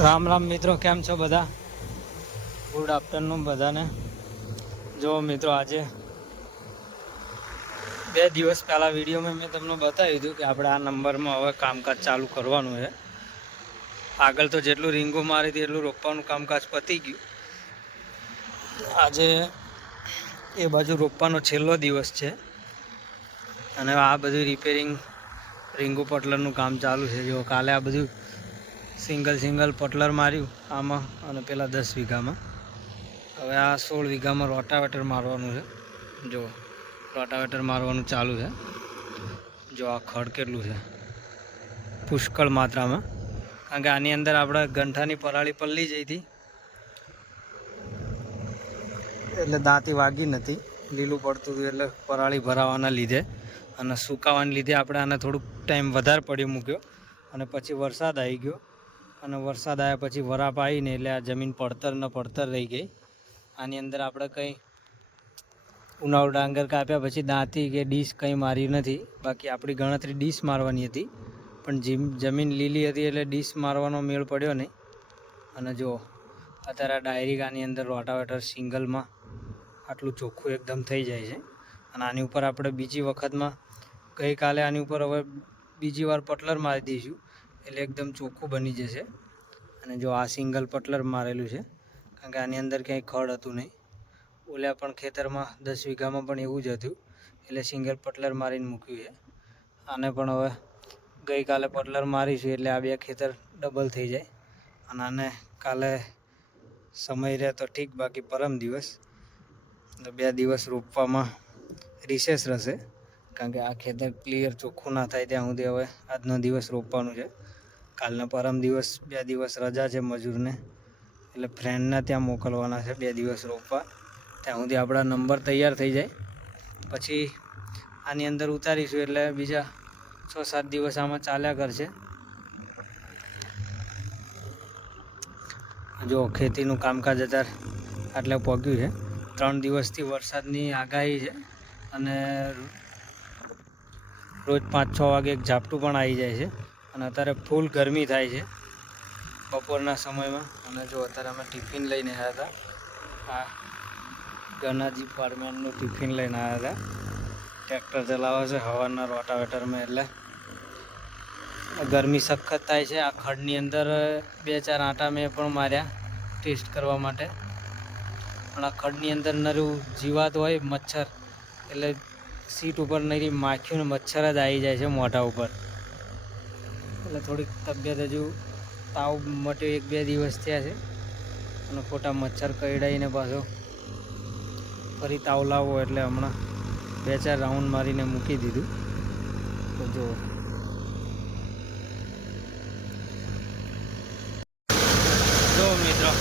राम राम मित्रों, केम छो बधा? गुड आफ्टरनून बधाने। जो मित्रों, आज 2 દિવસ पहला वीडियो में मैं तमने बताव्युं हतुं कि आपणे आ नंबर में हवे कामकाज चालू करवानुं है। आगळ तो जेटलुं રીંગો मारी हती એટલું रोपवानुं कामकाज पती गयुं। આજે એ બાજુ રોપવાનો છેલ્લો દિવસ છે અને આ બધું રિપેરિંગ રીંગો પટલરનું કામ ચાલુ છે। જો કાલે આ બધું સિંગલ પટલર માર્યું આમાં અને પેલા 10 વીઘામાં। હવે આ 16 વીઘામાં રોટાવેટર મારવાનું છે। જો રોટાવેટર મારવાનું ચાલુ છે। જો આ ખડ કેટલું છે, પુષ્કળ માત્રામાં, કારણ કે આની અંદર આપણે ગંઠાની પરાળી પલ્લી જઈ હતી એટલે દાંતી વાગી નથી, લીલું પડતું હતું એટલે પરાળી ભરાવાના લીધે અને સુકાવાના લીધે આપણે આને થોડુંક ટાઈમ વધારે પડ્યો મૂક્યો અને પછી વરસાદ આવી ગયો અને વરસાદ આવ્યા પછી વરાપ આવીને એટલે આ જમીન પડતર રહી ગઈ। આની અંદર આપણે કંઈ ઉનાળુ ડાંગર કાપ્યા પછી દાંતી કે ડીશ કંઈ મારી નથી। બાકી આપણી ગણતરી ડીશ મારવાની હતી, પણ જમીન લીલી હતી એટલે ડીશ મારવાનો મેળ પડ્યો નહીં। અને જો અત્યારે ડાયરેક્ટ આની અંદર રોટાવેટર સિંગલમાં આટલું ચોખ્ખું એકદમ થઈ જાય છે અને આની ઉપર આપણે બીજી વખતમાં ગઈકાલે આની ઉપર હવે બીજી વાર પટલર મારી દઈશું એટલે એકદમ ચોખ્ખું બની જશે। અને જો આ સિંગલ પટલર મારેલું છે, કારણ કે આની અંદર ક્યાંય ખડ હતું નહીં। ઓલા પણ ખેતરમાં 10 વીઘામાં પણ એવું જ હતું એટલે સિંગલ પટલર મારીને મૂક્યું છે। આને પણ હવે ગઈકાલે પટલર મારીશું એટલે આ 2 ખેતર ડબલ થઈ જાય અને આને કાલે સમય રહે તો ઠીક, બાકી પરમ દિવસ 2 દિવસ રોપવામાં રિસેસ રહેશે, કારણ કે આ ખેતર ક્લિયર ચોખ્ખું ના થાય ત્યાં સુધી હવે આજનો દિવસ રોપવાનું છે। કાલનો પરમ દિવસ 2 દિવસ રજા છે મજૂરને, એટલે ફ્રેન્ડને ત્યાં મોકલવાના છે 2 દિવસ રોપવા। ત્યાં સુધી આપણા નંબર તૈયાર થઈ જાય પછી આની અંદર ઉતારીશું એટલે બીજા 6-7 દિવસ આમાં ચાલ્યા કરશે। જો ખેતીનું કામકાજ અત્યારે આટલે પહોંચ્યું છે। 3 દિવસથી વરસાદની આગાહી છે અને રોજ 5-6 વાગે એક ઝાપટું પણ આવી જાય છે અને અત્યારે ફૂલ ગરમી થાય છે બપોરના સમયમાં। અને જો અત્યારે અમે ટિફિન લઈને આવ્યા હતા, આ ગનાજી ફાર્મેનનું ટિફિન લઈને આવ્યા હતા। ટ્રેક્ટર ચલાવે છે હવાના રોટાવેટરમાં એટલે ગરમી સખત થાય છે। આ ખડની અંદર 2-4 આંટા મેં પણ માર્યા ટેસ્ટ કરવા માટે, પણ આ ખડની અંદર નરું જીવાત હોય મચ્છર, એટલે સીટ ઉપર નરી માખ્યું ને મચ્છર જ આવી જાય છે મોઢા ઉપર, એટલે થોડીક તબિયત હજુ તાવ મટ્યો 1-2 દિવસ થયા છે અને ખોટા મચ્છર કરડાઈને પાછો ફરી તાવ લાવો એટલે હમણાં 2-4 રાઉન્ડ મારીને મૂકી દીધું। તો જો મિત્રો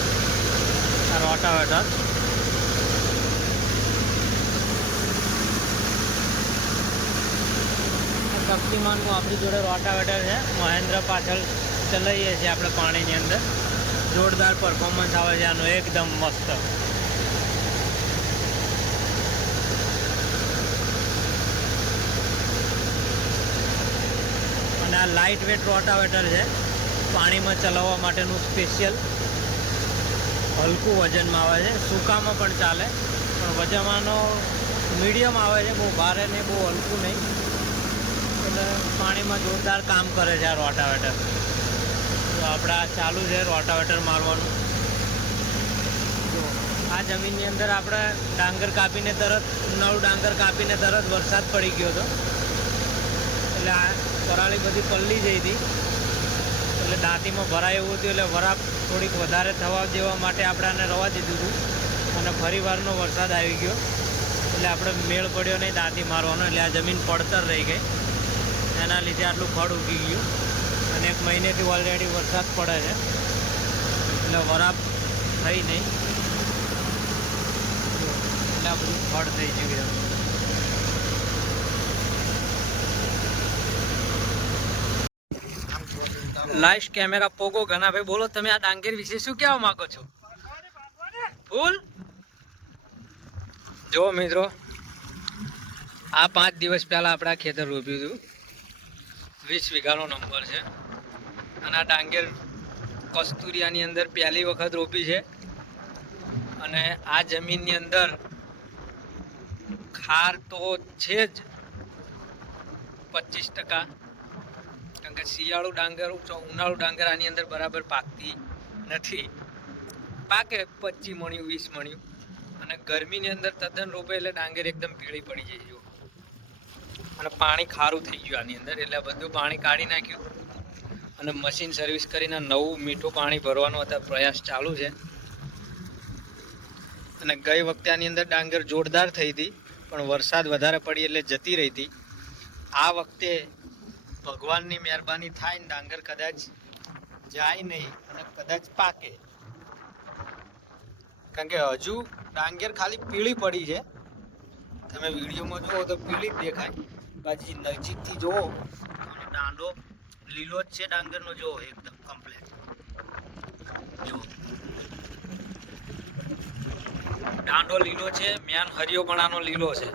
આ રોટાવેટર શક્તિમાનનું આપણી જોડે રોટાવેટર છે, મહેન્દ્ર પાછળ ચલાવીએ છીએ આપણે પાણીની અંદર। જોરદાર પરફોર્મન્સ આવે છે આનું, એકદમ મસ્ત। અને આ લાઇટ વેટ રોટાવેટર છે, પાણીમાં ચલાવવા માટેનું સ્પેશિયલ, હલકું વજનમાં આવે છે, સૂકામાં પણ ચાલે પણ વજનમાંનો મીડિયમ આવે છે, બહુ ભારે નહીં બહુ હલકું નહીં, એટલે પાણીમાં જોરદાર કામ કરે છે આ રોટાવેટર। તો આપણે આ ચાલુ છે રોટાવેટર મારવાનું। જો આ જમીનની અંદર આપણે ડાંગર કાપીને તરત ઉનાળુ ડાંગર કાપીને તરત વરસાદ પડી ગયો હતો એટલે આ પરાળી બધી પલ્લી જઈ હતી એટલે દાંતીમાં ભરાય એવું હતું, એટલે વરાપ થોડીક વધારે થવા દેવા માટે આપણે આને રવા દીધું હતું અને ફરી વારનો વરસાદ આવી ગયો એટલે આપણે મેળ પડ્યો નહીં દાંતી મારવાનો, એટલે આ જમીન પડતર રહી ગઈ, એના લીધે આટલું ખડ ઉગી ગયું અને 1 મહિનેથી ઓલરેડી વરસાદ પડે છે એટલે વરાપ થઈ નહીં, એટલે આ બધું ખડ થઈ ગયું। લાઈવ કેમેરા પોગો ઘણા ભાઈ, બોલો તમે આ ડાંગર વિશે શું કહેવા માંગો છો? ફૂલ જો મિત્રો, આ 5 દિવસ પહેલા આપણે આ ખેતર રોપ્યું હતું, 20 વીઘાનો નંબર છે અને આ ડાંગર કસ્તુરિયાની અંદર પહેલી વખત રોપી છે અને આ જમીનની અંદર ખાર તો છે જ 25%, કારણ કે શિયાળુ ડાંગર ઉનાળુ ડાંગર આની અંદર બરાબર પાકતી નથી, પાકે 25 મણ્યું 20 મણ્યું, અને ગરમીની અંદર તદ્દન રોપે એટલે ડાંગર એકદમ પીળી પડી જાય જો, અને પાણી ખારું થઈ ગયું આની અંદર, એટલે બધું પાણી કાઢી નાખ્યું અને મશીન સર્વિસ કરીને નવું મીઠું પાણી ભરવાનો અત્યારે પ્રયાસ ચાલુ છે. અને ગઈ વખતે આની અંદર ડાંગર જોરદાર થઈ હતી, પણ વરસાદ વધારે પડી એટલે જતી રહી હતી. આ વખતે ભગવાનની મહેરબાની થાય ને ડાંગર કદાચ જાય નહીં અને કદાચ પાકે, કારણ કે હજુ ડાંગર ખાલી પીળી પડી છે. તમે વિડીયોમાં જુઓ તો પીળી જ દેખાય, બાકી નજીકથી જુઓ તો દાંડો લીલો જ છે ડાંગરનો, જુઓ એકદમ કમ્પ્લીટ. જુઓ દાંડો લીલો છે, મેન હરિયો પણ આનો લીલો છે,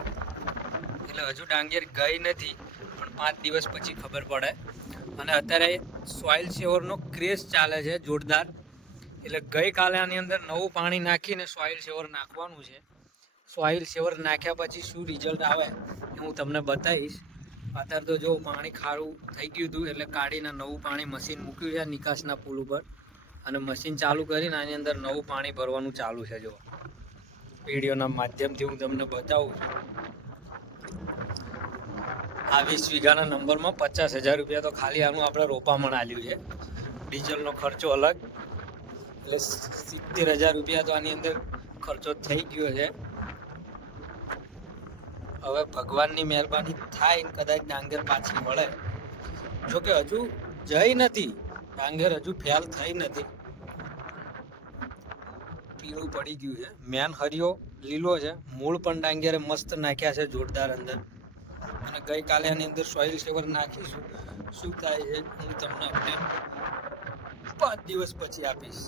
એટલે હજુ ડાંગર ગઈ નથી, પણ 5 દિવસ પછી ખબર પડે. અને અત્યારે સોઇલ સેવરનો ક્રેઝ ચાલે છે જોરદાર, એટલે ગઈકાલે આની અંદર નવું પાણી નાખીને સોઇલ સેવર નાખવાનું છે. સોઇલ સેવર નાખ્યા પછી શું રિઝલ્ટ આવે એ હું તમને બતાવીશ. અત્યારે તો જો પાણી ખારું થઈ ગયું હતું એટલે કાઢીને નવું પાણી મશીન મૂક્યું છે નિકાસના પુલ ઉપર, અને મશીન ચાલુ કરીને આની અંદર નવું પાણી ભરવાનું ચાલુ છે. જો વિડીયોના માધ્યમથી હું તમને બતાવું છું. આ 20 વીઘાના નંબરમાં 50,000 રૂપિયા તો ખાલી આનું આપણે રોપામણ આલ્યું છે, ડીઝલનો ખર્ચો અલગ, એટલે 70,000 રૂપિયા તો આની અંદર ખર્ચો થઈ ગયો છે. હવે ભગવાનની મહેરબાની થાય કદાચ ડાંગર પાછી મળે, જોકે હજુ જઈ નથી ડાંગર, હજુ ફેલ થઈ નથી, પીળું પડી ગયું છે, મેન હરિયો લીલો છે, મૂળ પણ ડાંગરે મસ્ત નાખ્યા છે જોરદાર અંદર. અને ગઈકાલે આની અંદર સોઇલ સેવર નાખીશું, શું થાય છે હું તમને અપડેટ 5 દિવસ પછી આપીશ.